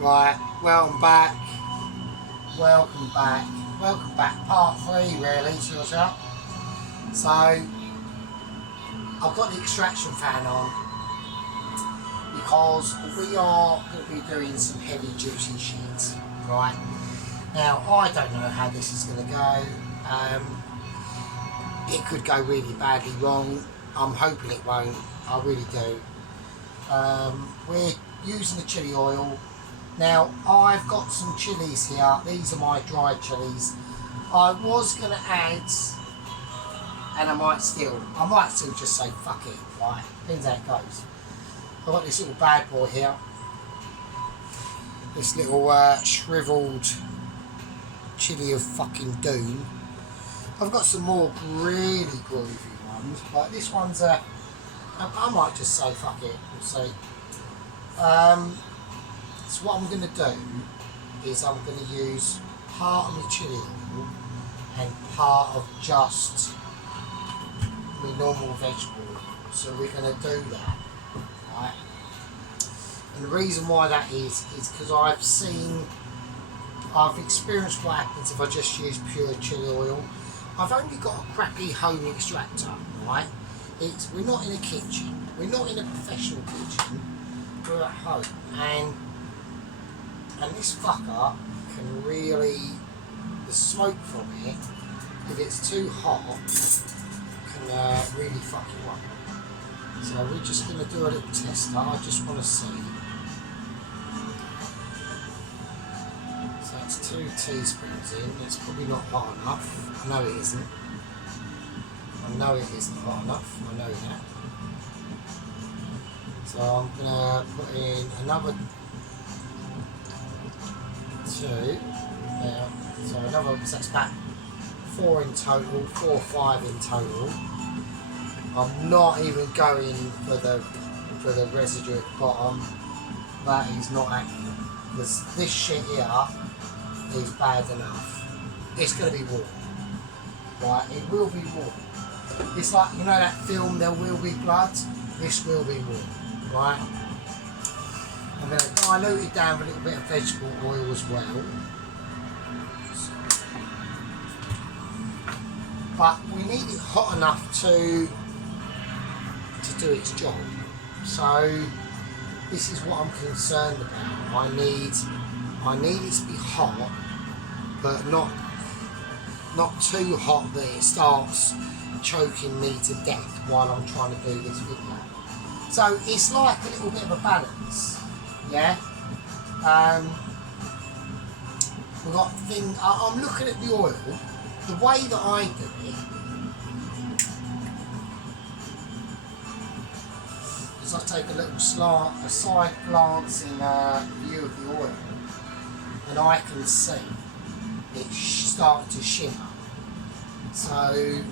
Right, welcome back. Welcome back. Welcome back. Part 3 really to yourself. So I've got the extraction fan on because we are going to be doing some heavy duty shit. Right. Now I don't know how this is going to go. It could go really badly wrong. I'm hoping it won't. I really do. We're using the chili oil. Now I've got some chilies here. These are my dried chilies. I was going to add, and I might still just say fuck it. Right, depends how it goes. I've got this little bad boy here. This little shrivelled chili of fucking doom. I've got some more really groovy ones, but this one's I might just say fuck it. We'll see. So what I'm going to do is I'm going to use part of my chili oil and part of just my normal vegetable oil. So we're going to do that, right? And the reason why that is because I've experienced what happens if I just use pure chili oil. I've only got a crappy home extractor, right? We're not in a kitchen. We're not in a professional kitchen. We're at home, and this fucker can really, the smoke from it, if it's too hot, can really fuck you up. So we're just going to do a little tester. I just want to see. So that's 2 teaspoons in. It's probably not hot enough. I know it isn't. I know it isn't hot enough. I know that. So I'm going to put in another 2 now. So another, so that's about 4 in total, 4 or 5 in total. I'm not even going for the residue at the bottom. That is not happening, because this shit here is bad enough. It's going to be warm, right? It will be warm. It's like, you know that film There Will Be Blood? This will be warm, right? I'm going to dilute it down with a little bit of vegetable oil as well. But we need it hot enough to do its job. So this is what I'm concerned about. I need it to be hot, but not too hot that it starts choking me to death while I'm trying to do this video. So it's like a little bit of a balance, yeah. We've got thing. I'm looking at the oil. The way that I do it is I take a little side glancing view of the oil, and I can see it starting to shimmer. So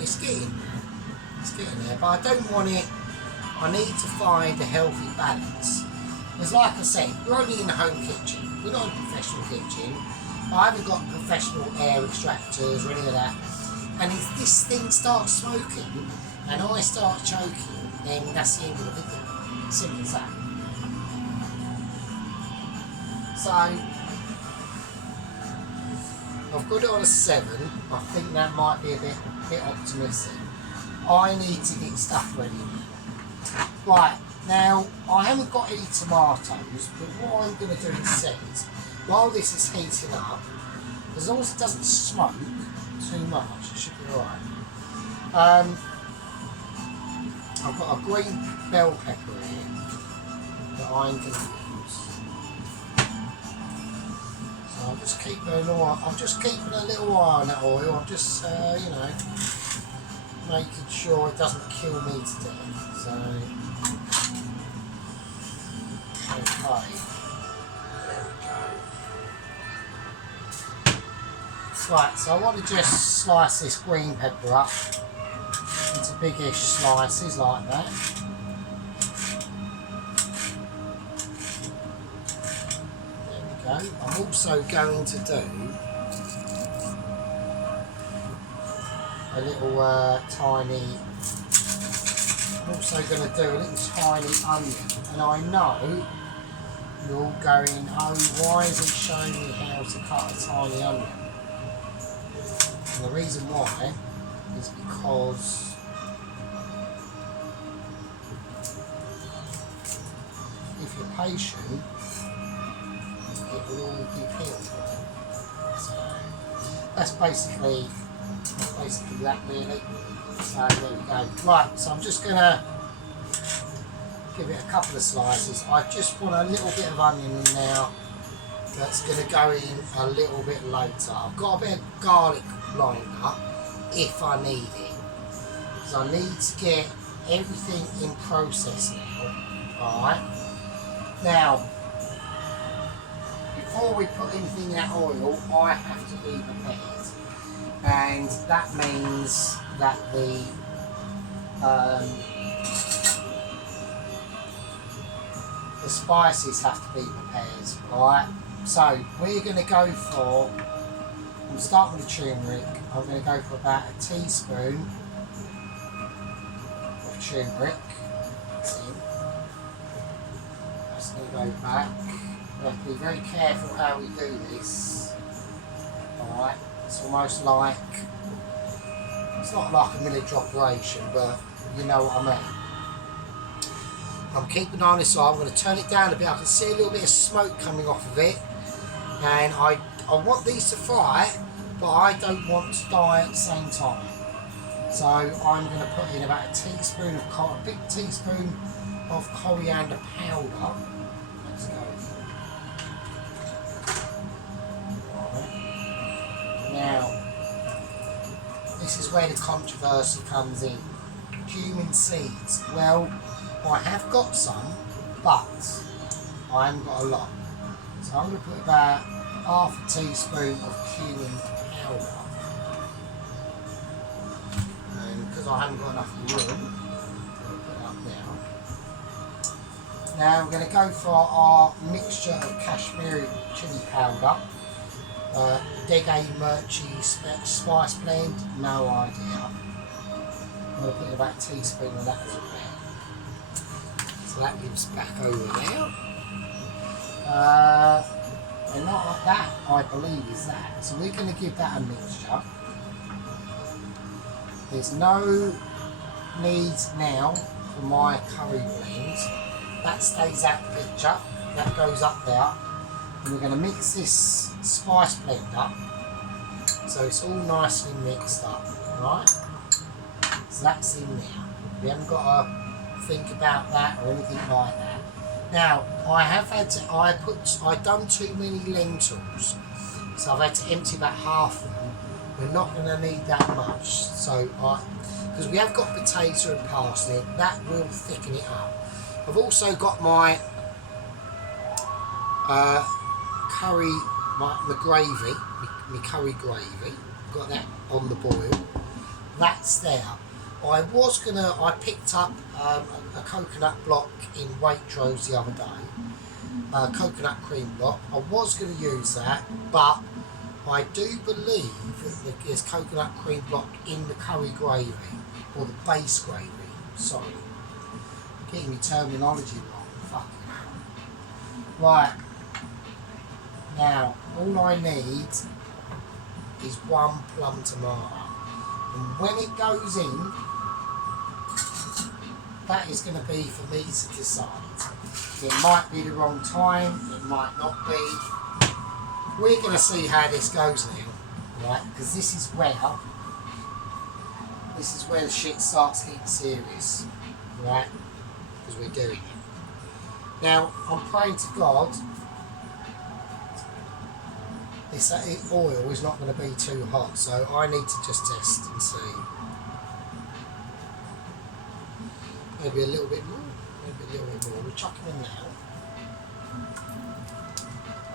it's getting there, but I don't want it. I need to find a healthy balance. Because like I said, we're only in a home kitchen. We're not in a professional kitchen. I haven't got professional air extractors or any of that. And if this thing starts smoking and I start choking, then that's the end of the video. Simple as that. So I've got it on a 7. I think that might be a bit optimistic. I need to get stuff ready now. Right, now I haven't got any tomatoes, but what I'm going to do instead, while this is heating up, as long as it doesn't smoke too much, it should be alright. I've got a green bell pepper here that I'm going to use. So I'm just keeping a little eye on that oil. I'm just, you know, making sure it doesn't kill me to death. So, okay, there we go. Right, so I want to just slice this green pepper up into biggish slices like that. There we go. I'm also going to do a little tiny I'm also going to do a little tiny onion, and I know you're all going, oh, why is it showing me how to cut a tiny onion? And the reason why is because if you're patient, it will all be peeled. So that's basically that really. So there we go. Right, so I'm just going to give it a couple of slices. I just want a little bit of onion in now that's going to go in a little bit later. I've got a bit of garlic lined up if I need it. Because I need to get everything in process now. Alright. Now, before we put anything in that oil, I have to be prepared. And that means that the spices have to be prepared, right? So we're going to go for, I'm starting with the turmeric. I'm going to go for about a teaspoon of turmeric. That's going to go back. We have to be very careful how we do this. Alright, it's almost like, it's not like a military operation, but you know what I mean. I'm keeping an eye on this, so I'm going to turn it down a bit. I can see a little bit of smoke coming off of it, and I want these to fry, but I don't want to die at the same time. So I'm going to put in about a teaspoon of a big teaspoon of coriander powder. Let's go. Right. Now, this is where the controversy comes in. Cumin seeds. Well, I have got some, but I haven't got a lot. So I'm going to put about half a teaspoon of cumin powder. And because I haven't got enough room, I'm going to put it up now. Now we're going to go for our mixture of Kashmiri chili powder. Dege Murchi spice blend, no idea. I'm going to put in about a teaspoon of that as well. So that gives back over there. And not like that, I believe, is that. So we're going to give that a mixture. There's no need now for my curry blend. That stays out the picture. That goes up there. And we're going to mix this spice blend up so it's all nicely mixed up, right? So that's in there. We haven't got to think about that or anything like that. Now I done too many lentils, so I've had to empty about half of them. We're not going to need that much, so because we have got potato and parsnip, that will thicken it up. I've also got my curry, my gravy, my curry gravy. Got that on the boil. That's there. I picked up a coconut block in Waitrose the other day, coconut cream block. I was going to use that, but I do believe that there's coconut cream block in the curry gravy, or the base gravy, sorry. I'm getting my terminology wrong, fucking hell. Right, now all I need is one plum tomato. And when it goes in, that is going to be for me to decide. It might be the wrong time, it might not be. We're going to see how this goes now, right? Because this is where the shit starts getting serious, right? Because we're doing it. Now, I'm praying to God this oil is not going to be too hot, so I need to just test and see. Maybe a little bit more, maybe a little bit more. We'll chuck them in now.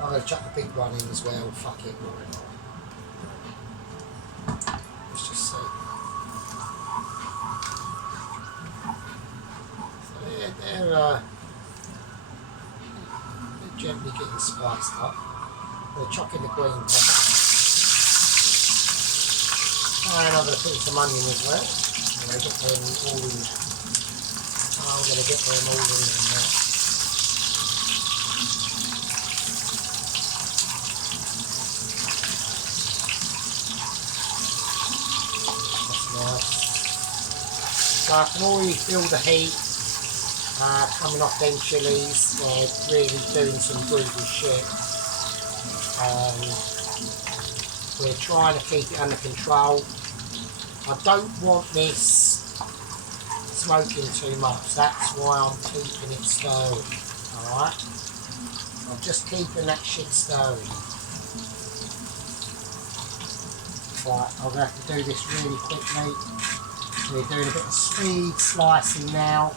I'm going to chuck the big one in as well. Fuck it, why not? Let's just see. So they're gently getting spiced up. We'll chuck in the green pepper. And I'm going to put some onion as well. And I get them all in I'm going to get them all in there now. That's nice. So I can already feel the heat coming off them chilies. They're really doing some groovy shit. We're trying to keep it under control. I don't want this smoking too much, that's why I'm keeping it stirring, alright? I'm just keeping that shit stirring. Right, I'm going to have to do this really quickly. We're doing a bit of speed slicing now.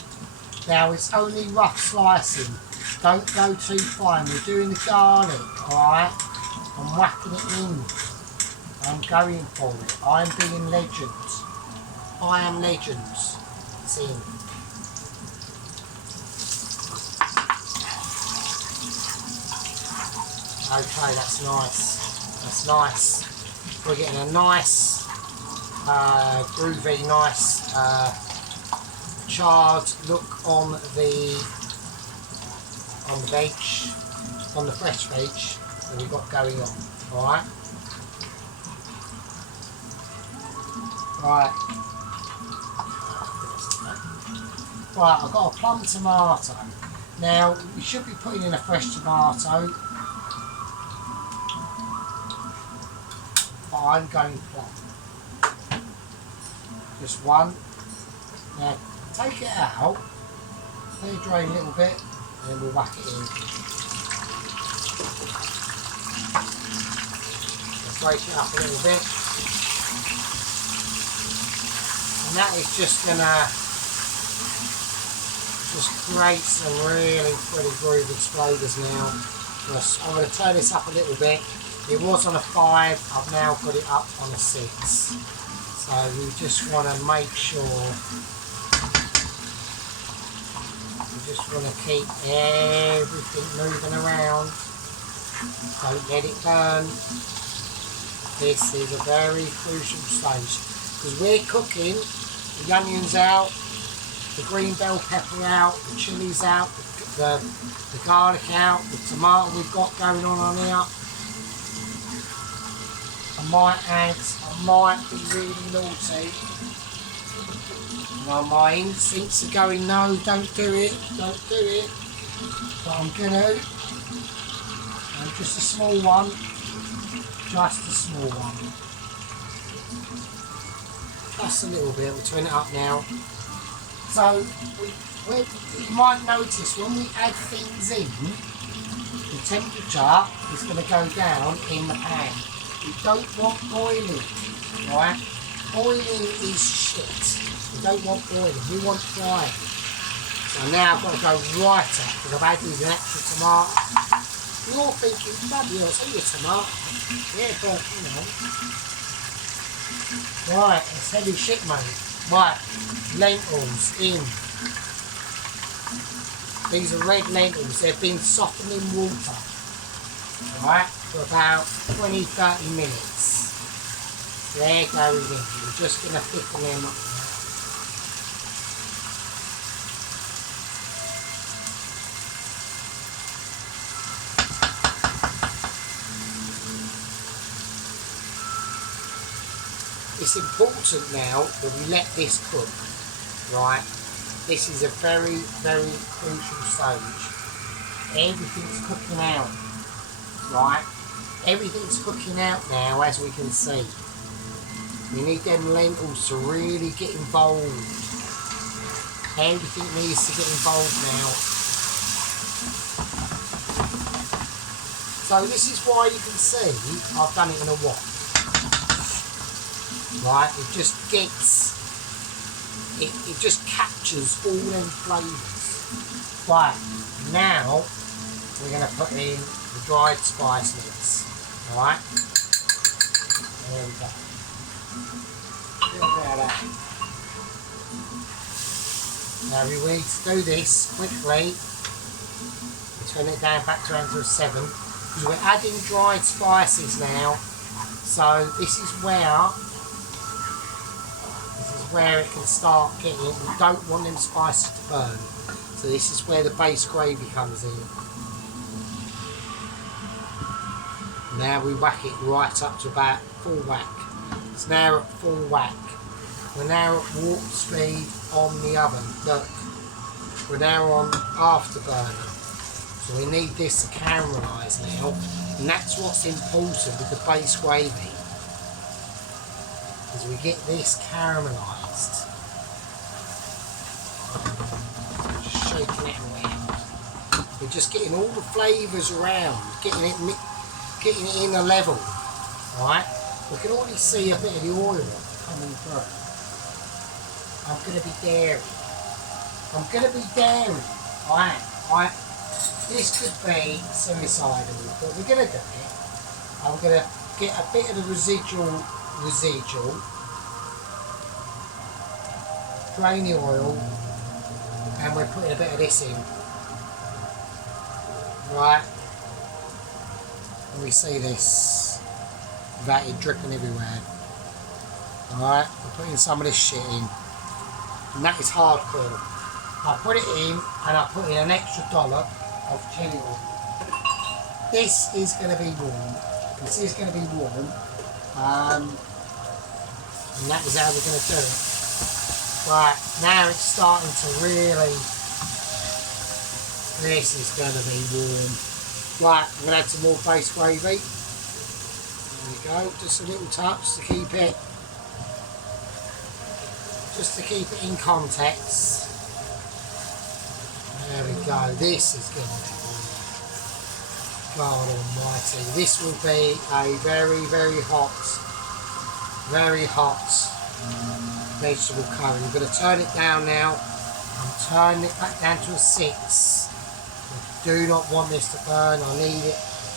Now it's only rough slicing, don't go too fine. We're doing the garlic, alright? I'm whacking it in. I'm going for it. I'm being legend. I am legend. It's in. Okay, that's nice. That's nice. We're getting a nice, groovy, nice, charred look on the veg, on the fresh veg that we've got going on. Alright? Right. Right, I've got a plum tomato. Now, we should be putting in a fresh tomato, but I'm going plum. Just one. Now, take it out, let it drain a little bit, and then we'll whack it in. Let's break it up a little bit. And that is just gonna create some really pretty groovy flavours now. I'm going to turn this up a little bit. It was on a 5, I've now got it up on a 6. So we just want to make sure, we just want to keep everything moving around. Don't let it burn. This is a very crucial stage because we're cooking the onions out, the green bell pepper out, the chilies out, the garlic out, the tomato we've got going on here. I might be really naughty. Now my instincts are going, no, don't do it, don't do it. But I'm gonna. And just a small one. Just a small one. Just a little bit, we'll turn it up now. So, you might notice when we add things in, the temperature is going to go down in the pan. We don't want boiling, right? Boiling is shit. We don't want boiling, we want frying. So now I've got to go right up because I've added an extra tomato. You're all thinking, bloody hell, it's only a tomato. Yeah, but, you know. Right, it's heavy shit, mate. Right, lentils in. These are red lentils. They've been softened in water, right, for about 20-30 minutes. They're going in. We're just going to thicken them up now. It's important now that we let this cook, right? This is a very, very crucial stage. Everything's cooking out, right? Everything's cooking out now, as we can see. We need them lentils to really get involved. Everything needs to get involved now. So this is why you can see I've done it in a wok. Right, it just gets, it just captures all them flavours. Right, now we're going to put in the dried spice mix. Alright, there we go. A little bit of that. Now we need to do this quickly. We'll turn it down back down to a 7 because we're adding dried spices now. So this is where where it can start getting, we don't want them spices to burn. So this is where the base gravy comes in. Now we whack it right up to about full whack. It's now at full whack. We're now at warp speed on the oven. Look, we're now on afterburner. So we need this to caramelise now. And that's what's important with the base gravy. Is we get this caramelised. Just shaking it around. We're just getting all the flavours around, getting it in a level. Right? We can already see a bit of the oil coming through. I'm going to be daring. I'm going to be daring. Right? This could be suicidal, but we're going to do it. I'm going to get a bit of the residual, drain the oil, and we're putting a bit of this in. Right? And we see this without it dripping everywhere. Alright, we're putting some of this shit in. And that is hardcore. I put it in and I put in an extra dollop of chili oil. This is going to be warm. This is going to be warm. And that is how we're going to do it. Right, now it's starting to really, this is going to be warm. Right, I'm going to add some more base gravy. There we go, just a little touch to keep it, in context. There we go, this is going to be warm. God almighty, this will be a very, very hot vegetable curry. I'm going to turn it down now. I'm turning it back down to a 6. I do not want this to burn. I need it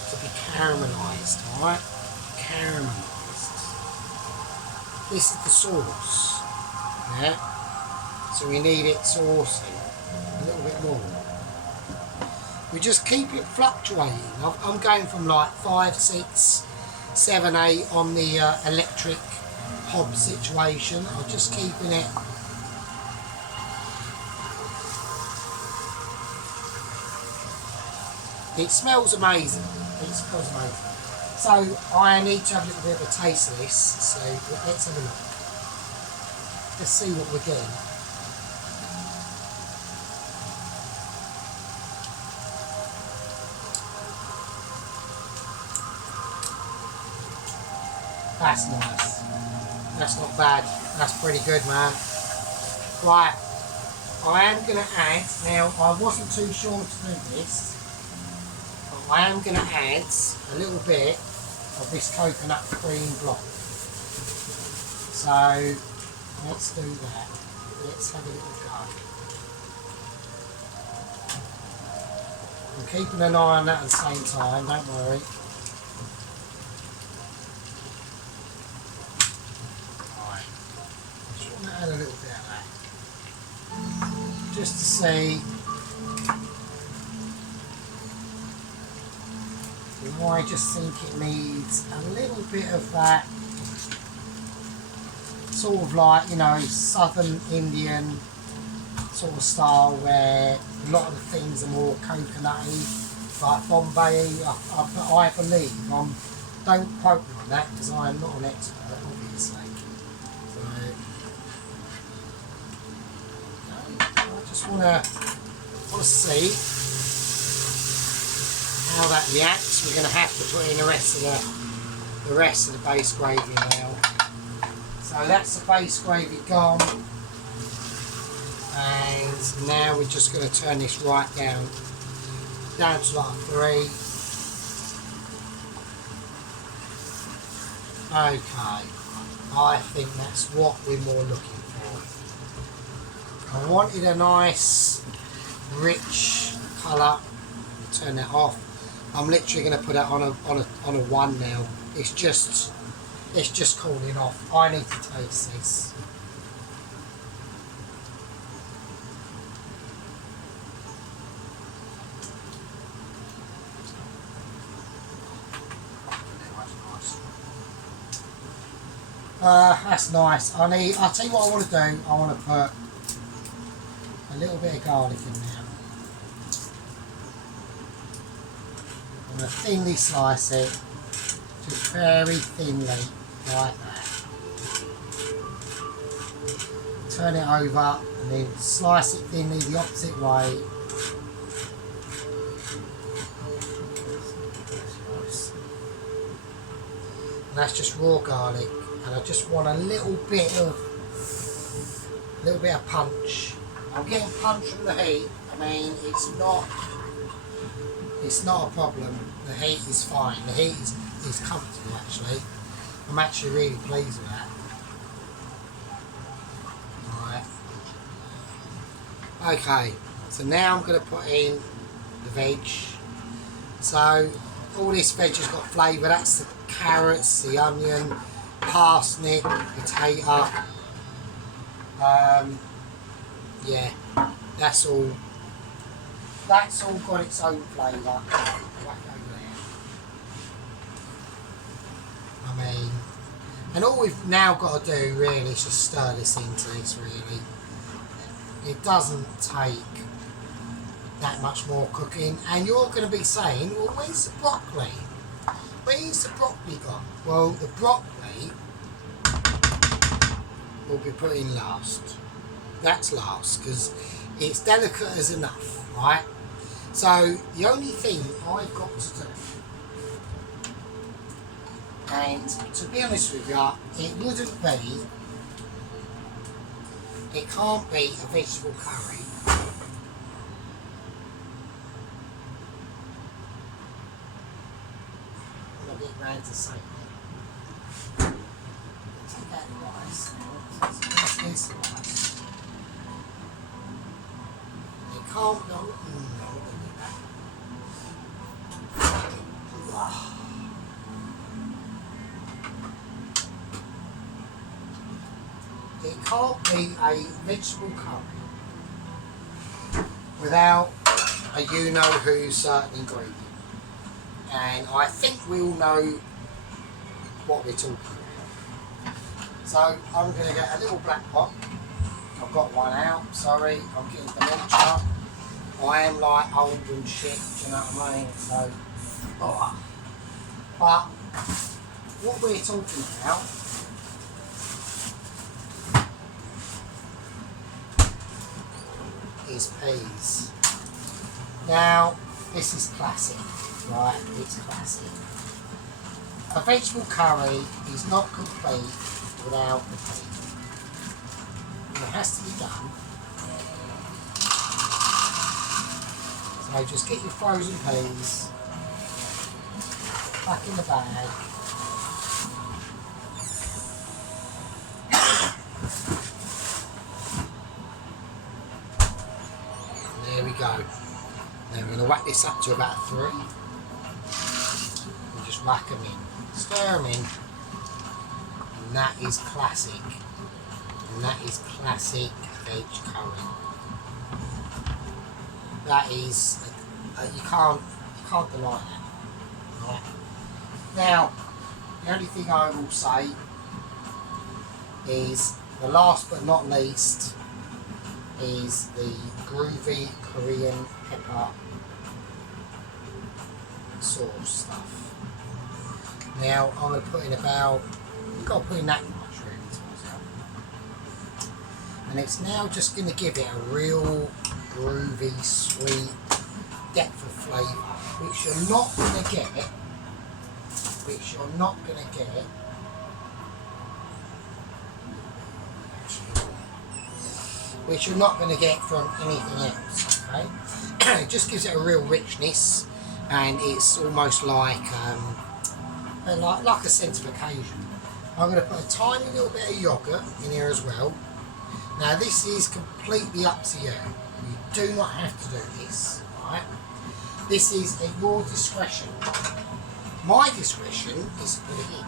to be caramelised, alright? Caramelised. This is the sauce. Yeah? So we need it saucing a little bit more. We just keep it fluctuating. I'm going from like 5, 6, 7, 8 on the electric hob situation. I'm just keeping it. It smells amazing. It smells amazing. So I need to have a little bit of a taste of this. So let's have a look. Let's see what we're getting. That's nice. That's not bad. That's pretty good, man. Right. I am going to add, now I wasn't too sure to do this, but I am going to add a little bit of this coconut cream block. So let's do that. Let's have a little go. I'm keeping an eye on that at the same time, don't worry. Add a little bit of that, just to see. I just think it needs a little bit of that sort of like, you know, southern Indian sort of style where a lot of the things are more coconutty, like Bombay. I believe. Don't quote me on that because I am not an expert, obviously. I want to see how that reacts. We're going to have to put in the rest of the base gravy now. So that's the base gravy gone, and now we're just going to turn this right down to like 3. Okay, I think that's what we're more looking for. I wanted a nice, rich colour. Turn that off. I'm literally going to put it on a 1 now. It's just cooling off. I need to taste this. That's nice. I'll tell you what I want to do. I want to put a little bit of garlic in there. I'm going to thinly slice it, just very thinly, like that. Turn it over and then slice it thinly the opposite way. And that's just raw garlic, and I just want a little bit of punch. I'm getting punch from the heat. I mean, it's not a problem. The heat is fine. The heat is comfortable actually. I'm actually really pleased with that. Alright. Okay, so now I'm going to put in the veg. So all this veg has got flavour. That's the carrots, the onion, parsnip, potato. Yeah, that's all got its own flavour. I mean, and all we've now got to do really is just stir this into this really. It doesn't take that much more cooking, and you're going to be saying, well, where's the broccoli? Where's the broccoli gone? Well, the broccoli will be put in last. That's last, because it's delicate as enough, right? So the only thing I've got to do, and to be honest with you, it can't be a vegetable curry. I'm going to get round to saying that. Take that rice. What's this rice? It can't go. It can't be a vegetable curry without a you-know-who certain ingredient. And I think we all know what we're talking about. So I'm going to get a little black pot. I've got one out, sorry, I'm getting dementia. I am like old and shit, do you know what I mean? So, but what we're talking about is peas. Now, this is classic, right? It's classic. A vegetable curry is not complete without the peas. It has to be done. So just get your frozen peas back in the bag. And there we go. Then we're going to whack this up to about 3. And just whack them in. Stir them in. And that is classic. And that is classic veg curry. That is, you can't deny that. Right. Now, the only thing I will say is the last but not least is the groovy Korean pepper sauce stuff. Now I'm going to put in about, you've got to put in that much really to myself. And it's now just going to give it a real groovy, sweet depth of flavour, which you're not going to get from anything else, okay? It just gives it a real richness, and it's almost like a sense of occasion. I'm going to put a tiny little bit of yoghurt in here as well. Now this is completely up to you. You do not have to do this, right? This is at your discretion. My discretion is to put it in.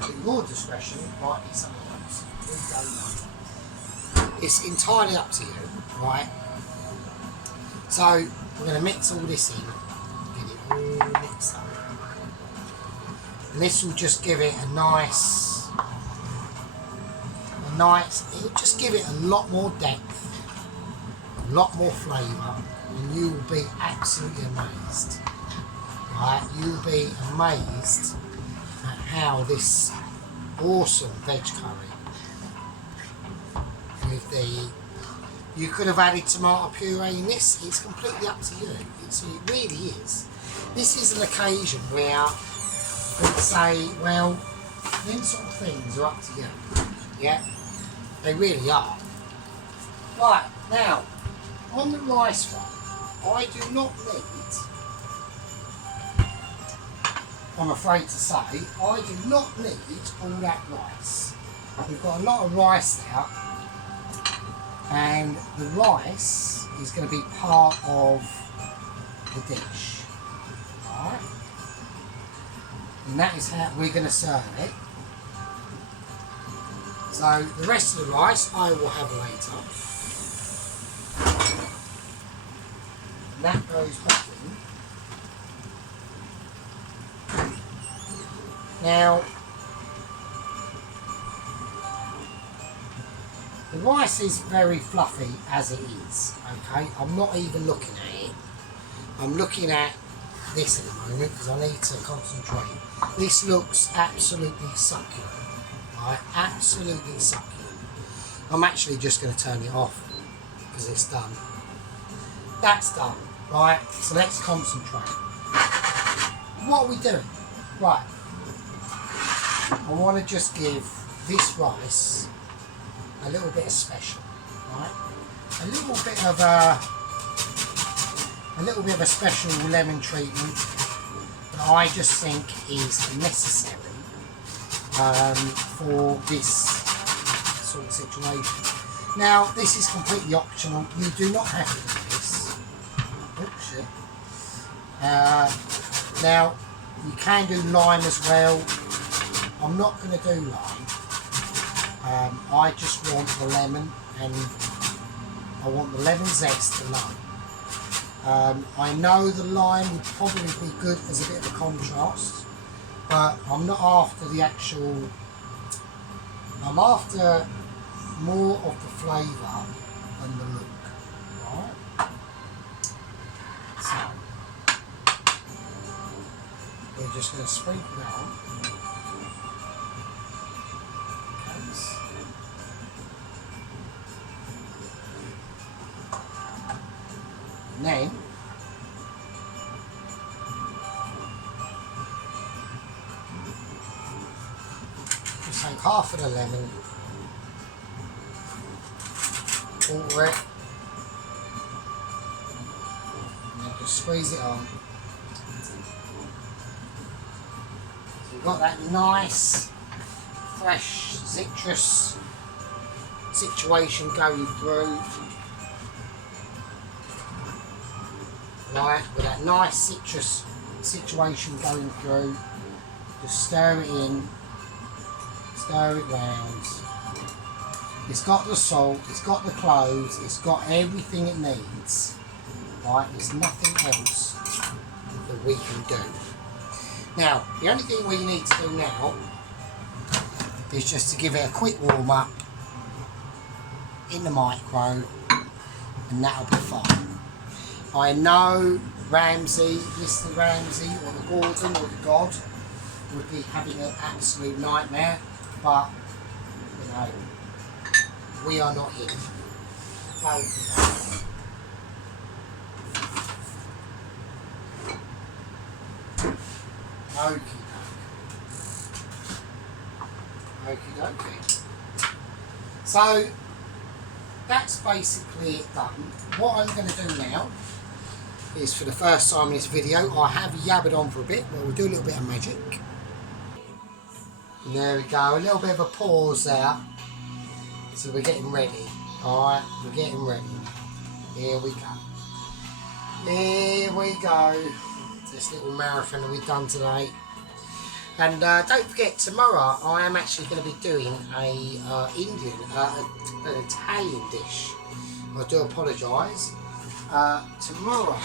But your discretion might be something else. We don't know. It's entirely up to you, right? So we're going to mix all this in. Get it all mixed up. And this will just give it a nice nice, it'll just give it a lot more depth, a lot more flavour, and you will be absolutely amazed. Right, you'll be amazed at how this awesome veg curry with the, you could have added tomato puree in this, it's completely up to you. It really is. This is an occasion where we say, well, them sort of things are up to you. Yeah, they really are. Right, now, on the rice one, I do not need, I'm afraid to say, I do not need all that rice. We've got a lot of rice now, and the rice is going to be part of the dish. Alright? And that is how we're going to serve it. So the rest of the rice I will have later. And that goes back in. Now, the rice is very fluffy as it is, okay? I'm not even looking at it. I'm looking at this at the moment because I need to concentrate. This looks absolutely succulent, right? Absolutely succulent. I'm actually just going to turn it off because it's done. That's done, right? So let's concentrate. What are we doing? Right. I want to just give this rice a little bit of special, right? A little bit of a special lemon treatment that I just think is necessary for this sort of situation. Now, this is completely optional. You do not have to do this. Oops, shit. Now, you can do lime as well. I'm not going to do lime. I just want the lemon, and I want the lemon zest alone. I know the lime would probably be good as a bit of a contrast, but I'm not after the actual, I'm after more of the flavour than the look, right? So, we're just going to sprinkle that on. And then just take half of the lemon, water it, and then just squeeze it on. So you've got that nice, fresh citrus situation going through. Right, with that nice citrus situation going through, just stir it in, stir it round. It's got the salt, it's got the cloves, it's got everything it needs. Right, there's nothing else that we can do. Now, the only thing we need to do now is just to give it a quick warm up in the micro, and that'll be fine. I know Ramsay, Mr. Ramsay, or the Gordon, or the God, would be having an absolute nightmare, but, you know, we are not him. Okie dokie. So, that's basically it done. What I'm going to do now is, for the first time in this video, I have yabbered on for a bit, but we'll do a little bit of magic. And there we go, a little bit of a pause there. So we're getting ready. Alright, we're getting ready. Here we go. Here we go. This little marathon that we've done today. And don't forget, tomorrow I am actually going to be doing an Italian dish. I do apologise. Tomorrow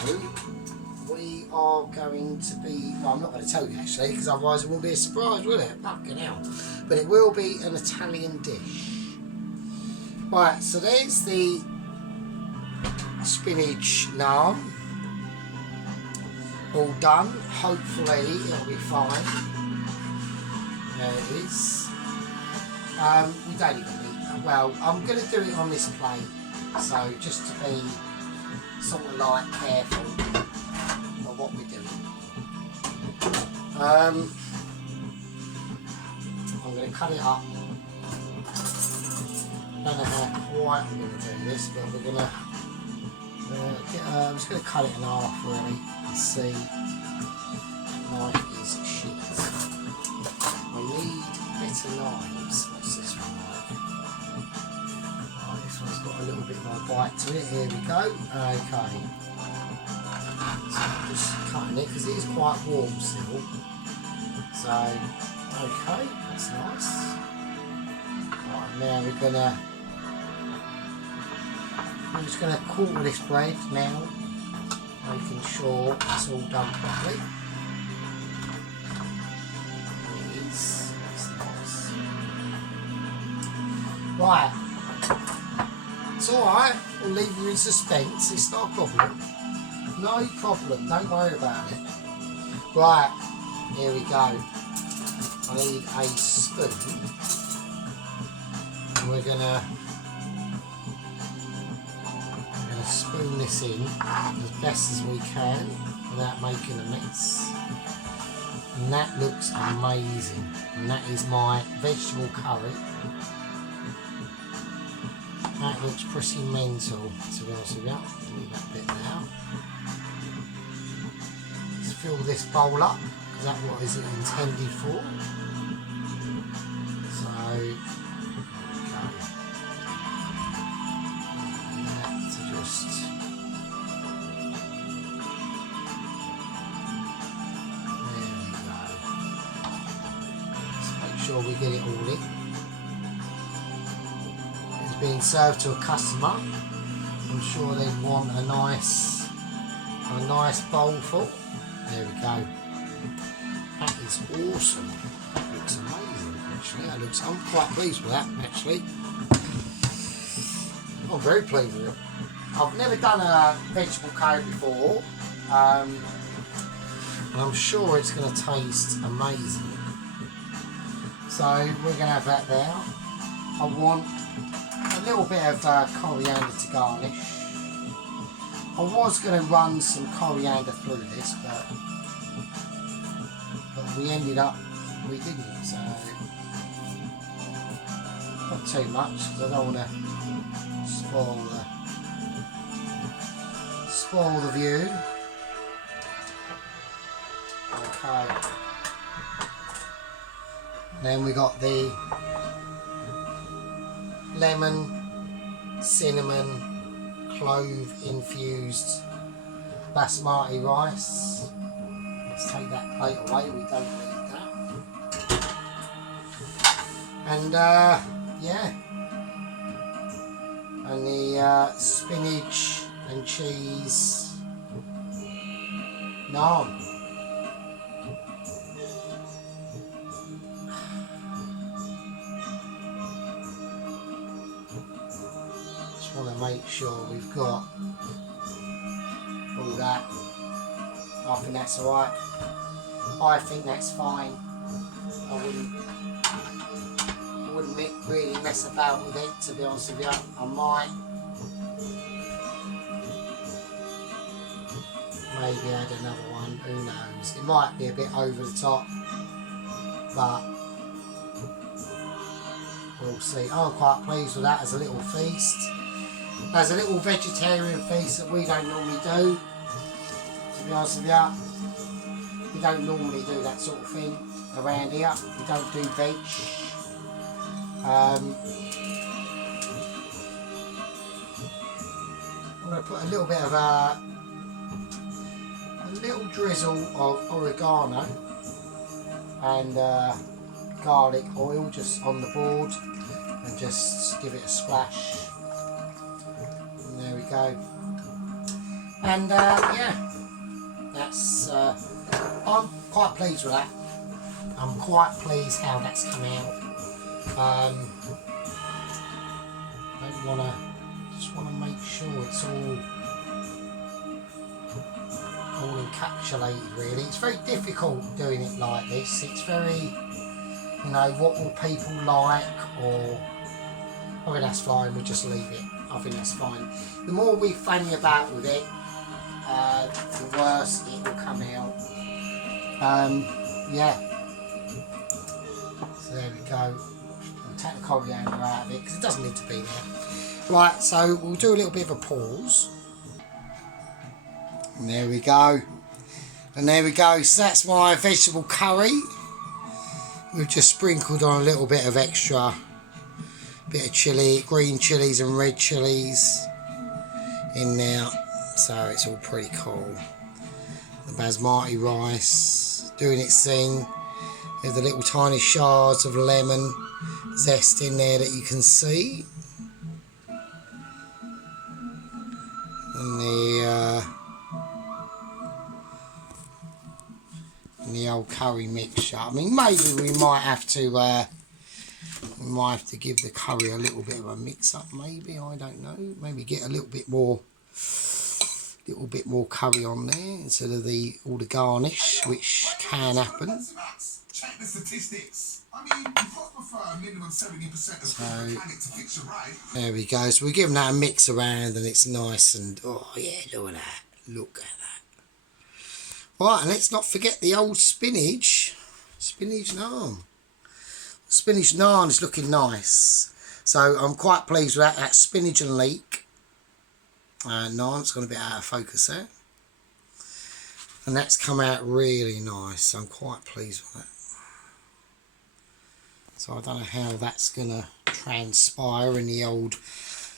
we are going to be, well, I'm not going to tell you actually, because otherwise it won't be a surprise, will it? Fucking hell. But it will be an Italian dish. Right, so there's the spinach naan. All done. Hopefully it'll be fine. There it is. We don't even need, well, I'm going to do it on this plate, so just to be sort of like careful of what we're doing. I'm going to cut it up. I don't know how quite I'm going to do this, but we're going to I'm just going to cut it in half really and see. Knife is shit. I need better knives. What's this one like? Oh, this one's got a little bit more bite to it. Here we go. Okay. So I'm just cutting it because it is quite warm still. So, okay, that's nice. Right, now I'm just going to quarter this bread now, making sure it's all done properly. It is. It's nice. Right. It's alright. We'll leave you in suspense. It's not a problem. No problem. Don't worry about it. Right. Here we go. I need a spoon. And we're going to spoon this in as best as we can without making a mess. And that looks amazing. And that is my vegetable curry. That looks pretty mental, to be honest with you. Do that bit now. Let's fill this bowl up. Is that what is it intended for? So, sure we get it all in. It's being served to a customer. I'm sure they'd want a nice bowl full. There we go. That is awesome. That looks amazing actually. I'm quite pleased with that actually. I'm very pleased with it. I've never done a vegetable curry before. And I'm sure it's going to taste amazing. So we're going to have that there. I want a little bit of coriander to garnish. I was going to run some coriander through this, but we ended up, we didn't. So not too much because I don't want to spoil the view. Okay. Then we got the lemon, cinnamon, clove infused basmati rice. Let's take that plate away, we don't need that. And yeah, and the spinach and cheese naan. Want to make sure we've got all that. I think that's alright. I think that's fine. I wouldn't really mess about with it, to be honest with you. I might maybe add another one, who knows. It might be a bit over the top, but we'll see. I'm quite pleased with that as a little feast. As a little vegetarian feast that we don't normally do, to be honest with you. We don't normally do that sort of thing around here. We don't do veg. I'm going to put a little bit of a little drizzle of oregano and garlic oil just on the board, and just give it a splash. There we go. And yeah, that's I'm quite pleased with that. I'm quite pleased how that's come out. don't want to, just want to make sure it's all encapsulated really. It's very difficult doing it like this. It's very, you know, what will people like, or I think that's fine, we'll just leave it. I think that's fine. The more we fanny about with it, the worse it will come out. Yeah. So there we go. I'll take the coriander out of it because it doesn't need to be there. Right, so we'll do a little bit of a pause. And there we go. And there we go. So that's my vegetable curry. We've just sprinkled on a little bit of extra bit of chilli, green chilies and red chilies in there. So it's all pretty cool. The basmati rice doing its thing. There's the little tiny shards of lemon zest in there that you can see. And the old curry mixture. I mean, maybe we might have to give the curry a little bit of a mix up. Maybe, I don't know. Maybe get a little bit more curry on there instead of all the garnish, which can happen. Check the statistics. I mean, you prefer a minimum 70% of the mechanic to fix your ride. There we go. So we're giving that a mix around, and it's nice. And oh yeah, look at that. Look at that. Right, and let's not forget the old spinach naan. Spinach naan is looking nice. So I'm quite pleased with that. That spinach and leek naan. It's gone a bit out of focus there. And that's come out really nice. I'm quite pleased with that. So I don't know how that's going to transpire in the old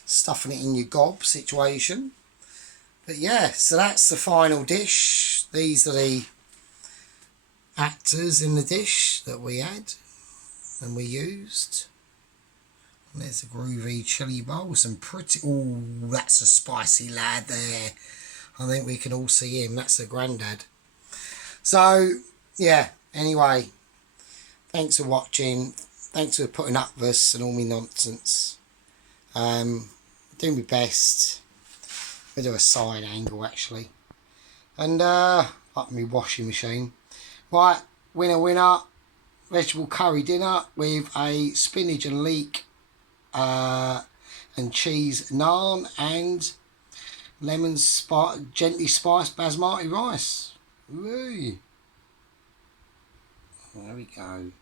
stuffing it in your gob situation. But yeah, so that's the final dish. These are the actors in the dish that we had and we used. And there's a groovy chili bowl. Some pretty... Oh, that's a spicy lad there. I think we can all see him. That's the granddad. So, yeah, anyway, thanks for watching. Thanks for putting up with us and all my nonsense. Doing my best. I'm going to do a side angle, actually. And, up my washing machine. Right, winner. Vegetable curry dinner with a spinach and leek and cheese naan and gently spiced basmati rice. Woo. There we go.